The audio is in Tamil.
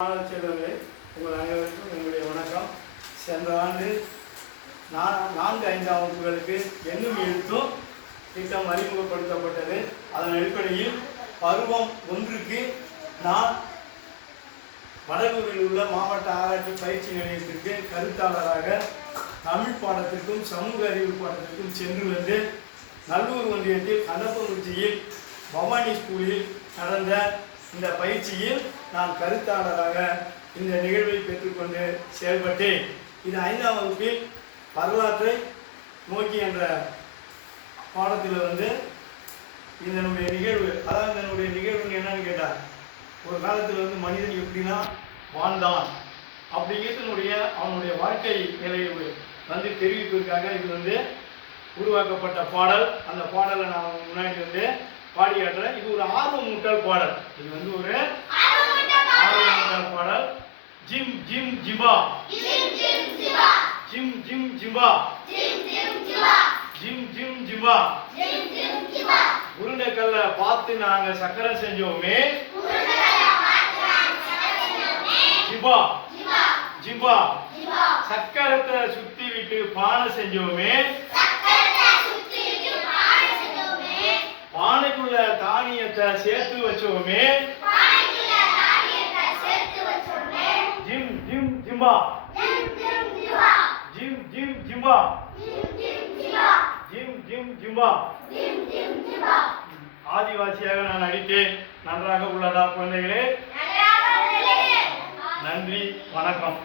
செல்வங்களே, உங்கள் அனைவருக்கும் என்னுடைய வணக்கம். சென்ற ஆண்டு 4-5ஆம் வகுப்புகளுக்கு எண்ணும் எழுத்தும் திட்டம் அறிமுகப்படுத்தப்பட்டது. அதன் அடிப்படையில் பருவம் 1க்கு நான் வடலூரில் உள்ள மாவட்ட ஆராய்ச்சி பயிற்சி நிலையத்திற்கு கருத்தாளராக தமிழ் பாடத்திற்கும் சமூக அறிவு பாடத்திற்கும் சென்று வந்து நல்லூர் ஒன்றியத்தில் கண்டப்பங்குறிச்சியில் பவானி ஸ்கூலில் நடந்த இந்த பயிற்சியில் நான் கருத்தாளராக இந்த நிகழ்வை பெற்றுக்கொண்டு செயல்பட்டேன். இது 5ஆம் வகுப்பில் வரலாற்றை நோக்கி என்ற பாடத்தில் வந்து இதனுடைய நிகழ்வு, அதாவது இதனுடைய நிகழ்வு என்னன்னு கேட்டால், ஒரு காலத்தில் வந்து மனிதன் எப்படிலாம் வாழ்ந்தான் அப்படிங்கிறதுனுடைய அவனுடைய வாழ்க்கை நிலையை வந்து தெரிவிப்பதற்காக இது வந்து உருவாக்கப்பட்ட பாடல். அந்த பாடலை நான் முன்னாடி வந்து பாடியாட்டுறேன். இது ஒரு ஆர்வமூட்டல் பாடல். இது வந்து ஒரு ஆர்வமூட்டல் பாடல். ஜிம் ஜிம் ஜிம்பா, ஜிம் ஜிம் ஜிம்பா, ஜிம் ஜிம் ஜிம்பா, உருண்டைக்கல்ல பார்த்து நாங்க சக்கரை செஞ்சோமே, ஜிம்பா ஜிம்பா, சக்கரத்தை சுத்தி விட்டு பானை செஞ்சோமே, பானைக்குள்ள தானியத்தை சேர்த்து வச்சோமே, ஜிம் ஜிம் ஜிம்பா, ஜிம் ஜிம் ஜிம்பா, ஜிம் ஜிம் ஜிம்பா. ஆதிவாசியாக நான் நடித்தேன். நன்றாக உள்ளதா குழந்தைகளே? நன்றி, வணக்கம்.